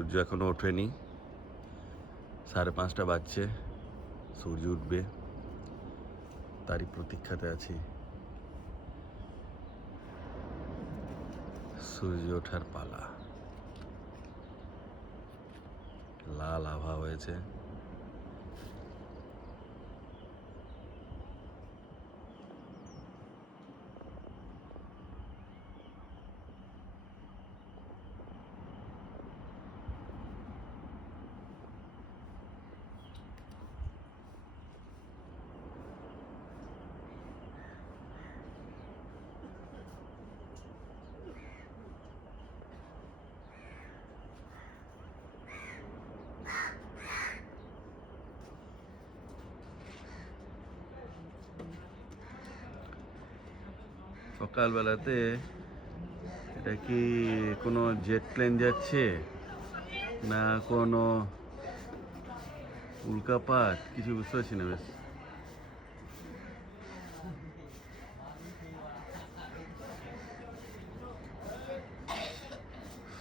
সূর্য এখনো ওঠেনি, 5:30 বাজছে, সূর্য উঠবে তারই প্রতীক্ষাতে আছি। সূর্য ওঠার পালা, লাল আভা হয়েছে। সকালবেলাতে এটা কি কোনো জেট প্লেন যাচ্ছে না কোনো উল্কাপাত, কিছু বুঝতে পারছি না। বেশ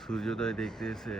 সূর্যোদয় দেখতে এসে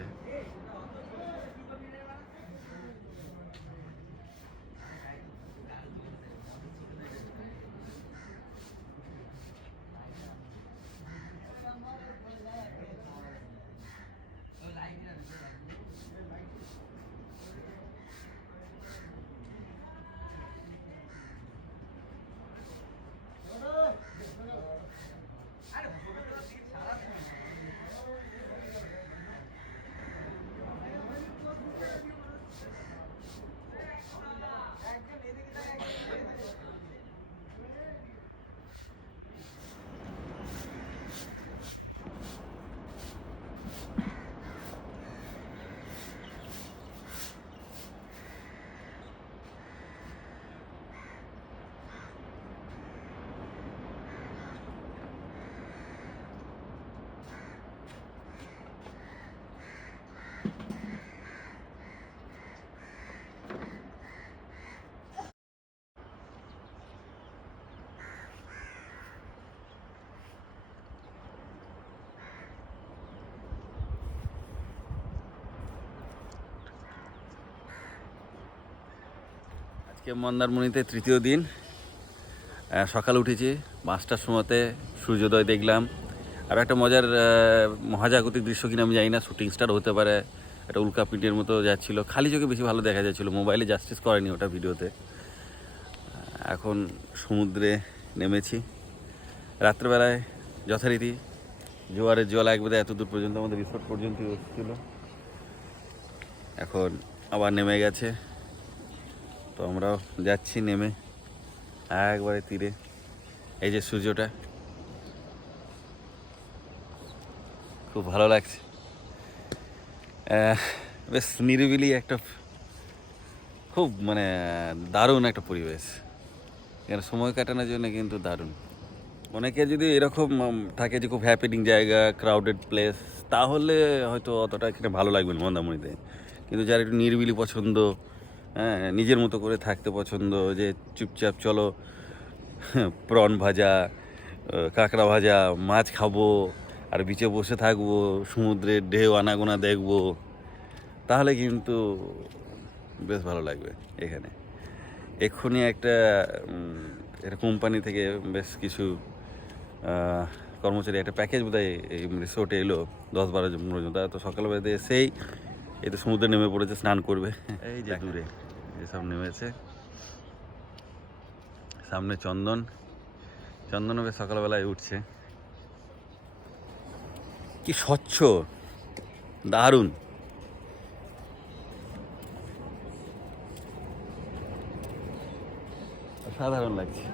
আজকে মন্দারমণিতে তৃতীয় দিন। সকালে উঠেছি 5টার সময়তে, সূর্যোদয় দেখলাম। আর একটা মজার মহাজাগতিক দৃশ্য কিনা আমি জানি না, শুটিং স্টার হতে পারে, একটা উল্কাপিণ্ডের মতো যাচ্ছিলো, খালি চোখে বেশি ভালো দেখা যাচ্ছিলো, মোবাইলে জাস্টিস করেনি ওটা ভিডিওতে। এখন সমুদ্রে নেমেছি। রাত্রেবেলায় যথারীতি জোয়ারের জল একবারে এত দূর পর্যন্ত আমাদের রিসোর্ট পর্যন্ত এসেছিলো, এখন আবার নেমে গেছে। তো আমরাও যাচ্ছি নেমে একবারে তীরে। এই যে সূর্যটা, খুব ভালো লাগছে। বেশ নিরিবিলি একটা, খুব মানে দারুণ একটা পরিবেশ। এখানে সময় কাটানোর জন্য কিন্তু দারুণ। অনেকে যদি এরকম থাকে যে খুব হ্যাপেনিং জায়গা, ক্রাউডেড প্লেস, তাহলে হয়তো অতটা এখানে ভালো লাগবে না মন্দারমণিতে। কিন্তু যারা একটু নিরিবিলি পছন্দ, হ্যাঁ, নিজের মতো করে থাকতে পছন্দ, যে চুপচাপ চলো প্রন ভাজা, কাঁকড়া ভাজা, মাছ খাবো আর বিচে বসে থাকবো, সমুদ্রের ঢেউ আনাগোনা দেখবো, তাহলে কিন্তু বেশ ভালো লাগবে এখানে। এক্ষুনি একটা কোম্পানি থেকে বেশ কিছু কর্মচারী একটা প্যাকেজ বোধহয় এই রিসোর্টে এলো 10-12 জন পর্যন্ত। তো সকালবেলাতে এসেই এই তো সমুদ্রে নেমে পড়েছে, স্নান করবে। এই যে দূরে এসব নেমেছে, সামনে চন্দনও বেশ সকালবেলায় উঠছে। কি স্বচ্ছ, দারুণ। সাধারণ লাগছে।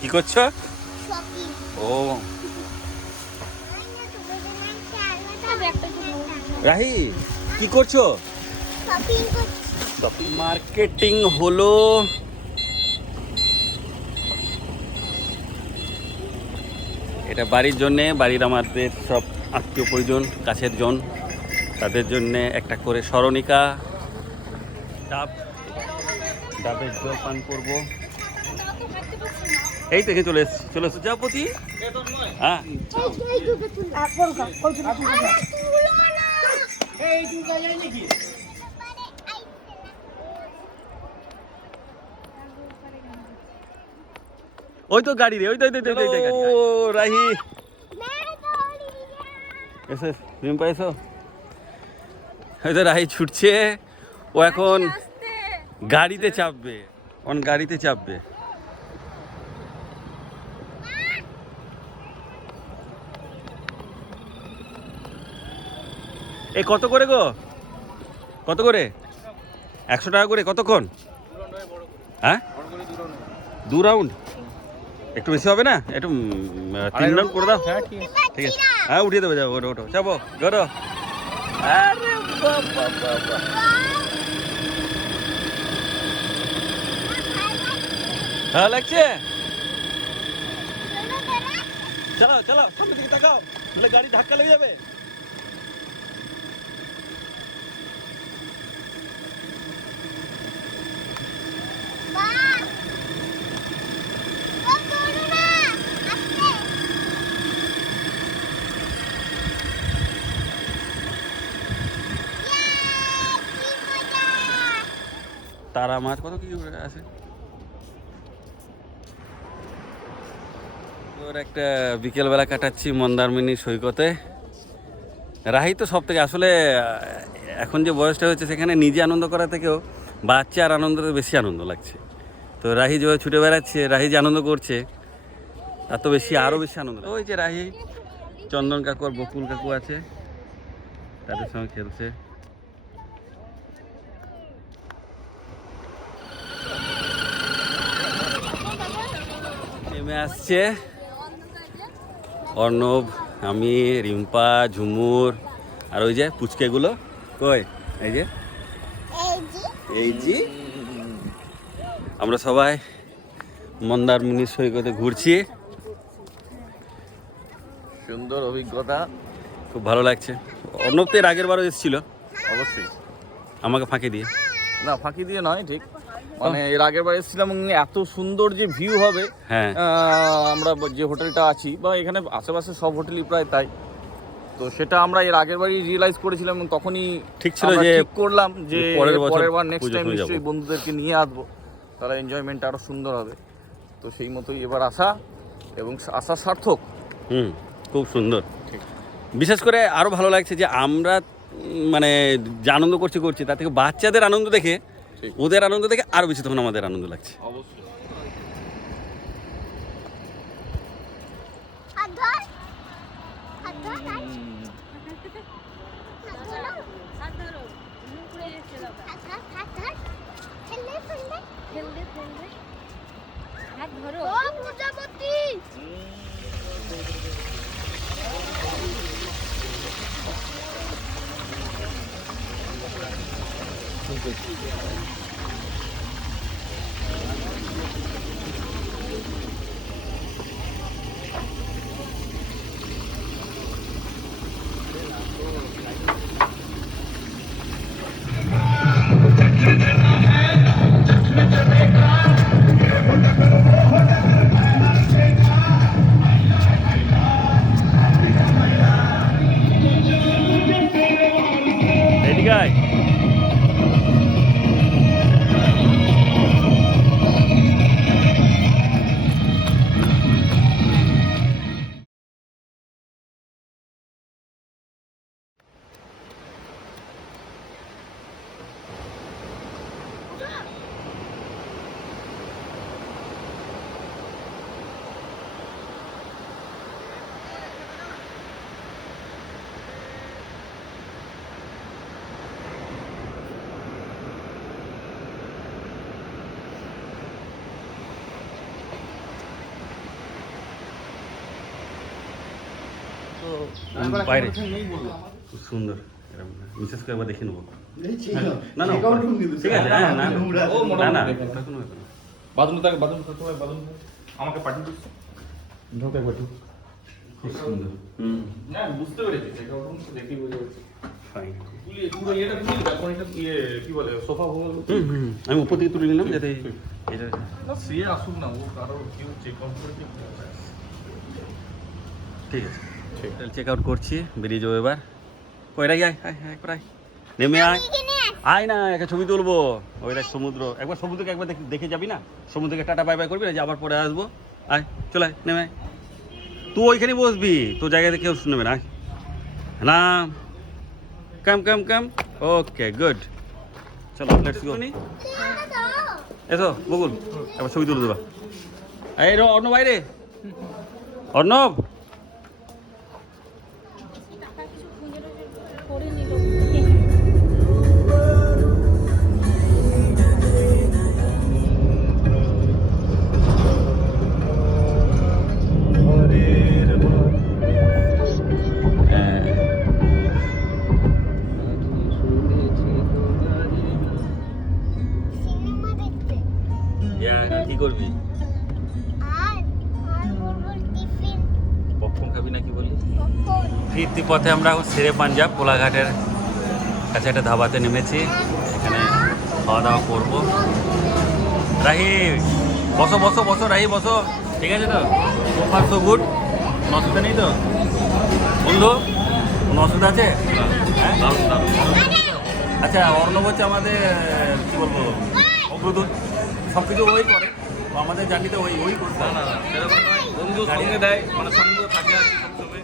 কি করছো? ও রাহি কি করছো? মার্কেটিং হলো। এটা বাড়ির জন্যে, বাড়ির আমাদের সব আত্মীয় পরিজন কাছের জন, তাদের জন্যে একটা করে স্মরণিকা, ডাবের জল পান করবো। এই থেকে চলে এসছি যাও পতি। হ্যাঁ ওই তো গাড়ি রে, ওই তো ও রাহি এসে রিম্পা এসো। হয়তো রাহি ছুটছে, ও এখন গাড়িতে চাপবে, গাড়িতে চাপবে। এই কত করে গো? কত করে? 100 টাকা করে। কতক্ষণ? হ্যাঁ 2 রাউন্ড। একটু বেশি হবে না? একটু 3 রাউন্ড করে দাও। ঠিক আছে, হ্যাঁ উঠিয়ে দেবে। যাবো, ওটো চাপো ধরো। আরে বাবা বাবা, ভালো লাগছে? চালাও চালাও, সামনের দিকে তাকাও, তাহলে গাড়ি ধাক্কা লেগে যাবে। তারা মাছ কত কি আছে। ওর একটা বিকেলবেলা কাটাচ্ছি মন্দারমণি সৈকতে। রাহি তো সব থেকে আসলে এখন যে বয়সটা হচ্ছে, সেখানে নিজে আনন্দ করা থেকেও বাচ্চার আনন্দতে বেশি আনন্দ লাগছে। তো রাহি যেভাবে ছুটে বেড়াচ্ছে, রাহি যে আনন্দ করছে, তার তো বেশি, আরও বেশি আনন্দ। ওই যে রাহি, চন্দন কাকু আর বকুল কাকু আছে, তাদের সঙ্গে খেলছে। নেমে আসছে অর্ণব, আমি, রিম্পা, ঝুমুর, আর ওই যে পুচকেগুলো কই, এই যে আমরা সবাই মন্দারমণি সৈকতে ঘুরছি। সুন্দর অভিজ্ঞতা, খুব ভালো লাগছে। অর্ণব তো এর আগের বারও এসেছিল, অবশ্যই। আমাকে ফাঁকি দিয়ে। না ফাঁকি দিয়ে নয়, ঠিক মানে এর আগের বার এসেছিলাম, এত সুন্দর যে ভিউ হবে। হ্যাঁ, আমরা যে হোটেলটা আছি বা এখানে আশেপাশে সব হোটেলই প্রায় তাই, তো সেটা আমরা এর আগের বারই রিয়েলাইজ করেছিলাম এবং তখনই ঠিক ছিল যে ঠিক করলাম যে পরের বার নেক্সট পুজোর টাইম সময় নিশ্চয়ই যাবো। বন্ধুদেরকে নিয়ে আসবো, তাহলে এনজয়মেন্টটা আরও সুন্দর হবে। তো সেই মতোই এবার আসা, এবং আসা সার্থক। খুব সুন্দর। বিশেষ করে আরও ভালো লাগছে যে আমরা মানে যে আনন্দ করছি তার থেকে বাচ্চাদের আনন্দ দেখে, ওদের আনন্দ দেখে আরও বেশি তখন আমাদের আনন্দ লাগছে। অবশ্যই। এদিকে আয়। বাইরে নেই বললো। খুব সুন্দর, এরকম বিশেষ করে একবার দেখে নেবো। না না ঠিক আছে, হ্যাঁ না ও না না মোটামুটি ওটা কোনো ব্যাপার না। বাথরুম থাকে, বাথরুম করতে হয়, বাথরুম আমাকে পাঠিয়ে দিচ্ছে। ঢোক একবার ঢোক। খুব সুন্দর। হুম না বুঝতে পেরেছি, চেকআউট দেখি বুঝে গেছি। ফাইন। পুরো ইয়েটা তুলি, তারপর এটা কি বলে সোফা ভোগ। আমি উপর থেকে তুলে নিলাম যাতে এটা না সে আসুক না, ও কারো কেউ চেকআউট করে কি ঠিক আছে। চেক আউট করছি, বেরিয়ে যাবো এবার। কয়টা আয় আয় আয় করাই নেমে আয়, আয় না একটা ছবি তুলবো। ওই দেখ সমুদ্র, একবার সমুদ্রকে একবার দেখে যাবি না? সমুদ্রকে টাটা বাই বাই করবি না যে আবার পরে আসবো? আয় চলে আয়, নেমে আয়। তুই ওইখানে বসবি, তোর জায়গাতে কেউ নেবে না। আয় না, কাম কাম কাম। ওকে গুড, চলো লেটস গো। এসো বকুল, একবার ছবি তুলে দেবা। এই অর্ণব বাইরে, অর্ণব কি করবি? পপকর্ন খাবি না কি বললি? ফিরতি পথে আমরা শেরে পাঞ্জাব কোলাঘাটের কাছে একটা ধাবাতে নেমেছি, এখানে খাওয়া দাওয়া করবো। রাহি বসো বসো বসো, রাহি বসো, ঠিক আছে তো? সোফার সো গুড, কোনো অসুবিধা নেই তো বন্ধু? কোনো অসুবিধা আছে? হ্যাঁ আচ্ছা, অর্ণব হচ্ছে আমাদের কী বলবো অগ্রদূত, সব কিছু ওই করে, তো আমাদের জার্নিতে ওই করতে। না না না সেরকম নয়, বন্ধু সঙ্গে দেয়, মানে সঙ্গে থাকে আর কি সবসময়,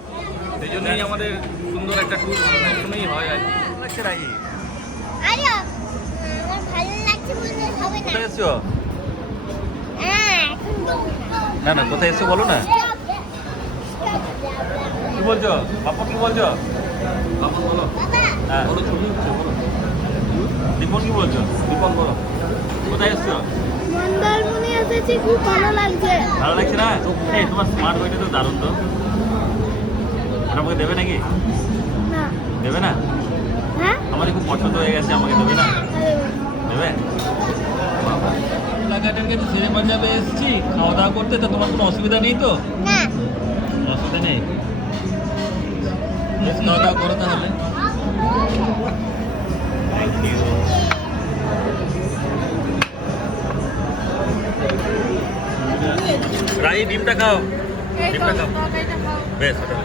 সেই জন্যই আমাদের সুন্দর একটা ট্যুর সবসময়ই হয় আর কি। ভালো লাগছে রাহি? আরে আমার ভালো লাগছে বলতে হবে না। কোথায় এসছো? হ্যাঁ এখন বলবো না না। না কোথায় এসছো বলো না। কি বলছো বাপা, কি বলছো? বাপন বলো, বাবা হ্যাঁ বলো ছবি উঠছে বলো। দীপন কি বলছো? দীপন বলো। কোথায় এসছো? মন্দারমণি এসেছি, খুব ভালো লাগছে। ভালো লাগছে না? এই তোমার স্মার্ট বইটা তো দারুণ তো, এটা আমাকে দেবে নাকি? না দেবে না? হ্যাঁ আমাদের খুব পছন্দ হয়ে গেছে, আমাকে দেবে না? দেবে? কোলাঘাটের কাছে শেরে পাঞ্জাবে এসেছি খাওয়া দাওয়া করতে, তো তোমার কোনো অসুবিধা নেই তো? না কোনো অসুবিধা নেই, বেশ খাওয়া দাওয়া করো তাহলে। Thank you. রাহি ডিমটা খাও, ডিমটা খাও, বেশ ওটা।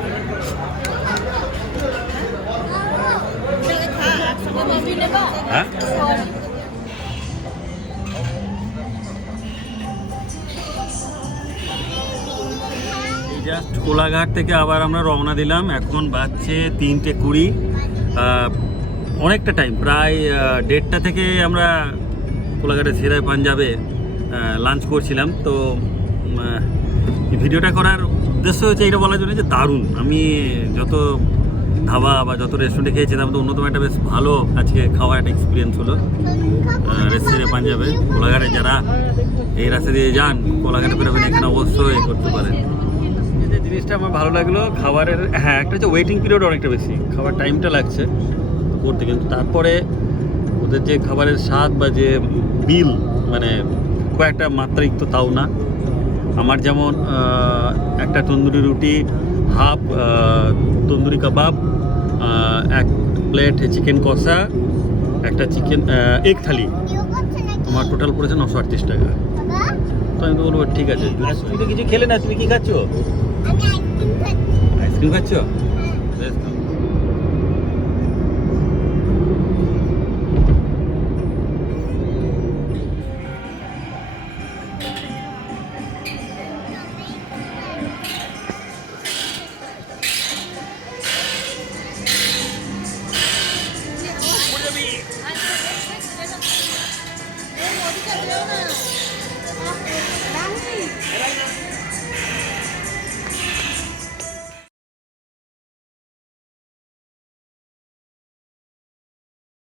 হ্যাঁ এই জাস্ট কোলাঘাট থেকে আবার আমরা রওনা দিলাম, এখন বাজছে 3:20। অনেকটা টাইম, প্রায় 1:30 থেকে আমরা কোলাঘাটের শেরে পাঞ্জাবে লাঞ্চ করছিলাম। তো এই ভিডিওটা করার উদ্দেশ্য হচ্ছে এটা বলার জন্য যে দারুণ, আমি যত ধাবা বা যত রেস্টুরেন্টে খেয়েছিলাম তো অন্যতম একটা বেশ ভালো আজকে খাওয়ার একটা এক্সপিরিয়েন্স হলো শেরে পাঞ্জাবে। কোলাঘাটে যারা এই রাস্তা দিয়ে যান, কোলাঘাটে বেরোবেন, এখানে অবশ্যই করতে পারেন। যে জিনিসটা আমার ভালো লাগলো খাবারের, হ্যাঁ একটা হচ্ছে ওয়েটিং পিরিয়ড অনেকটা বেশি, খাবার টাইমটা লাগছে করতে, কিন্তু তারপরে ওদের যে খাবারের স্বাদ বা যে বিল, মানে খুব একটা মাত্রায়িক তো তাও না। আমার যেমন একটা তন্দুরি রুটি, হাফ তন্দুরি কাবাব, এক প্লেট চিকেন কষা, একটা চিকেন এগ থালি, কেউ করছে নাকি আমার টোটাল পড়েছে 938 টাকা। বাবা? তো আমি তো বলবো ঠিক আছে, তুমি তো কিছু খেলে না, তুমি কি খাচ্ছ? আমি আইসক্রিম খাচ্ছি। আইসক্রিম খাচ্ছ? হ্যাঁ। বেশ খাও।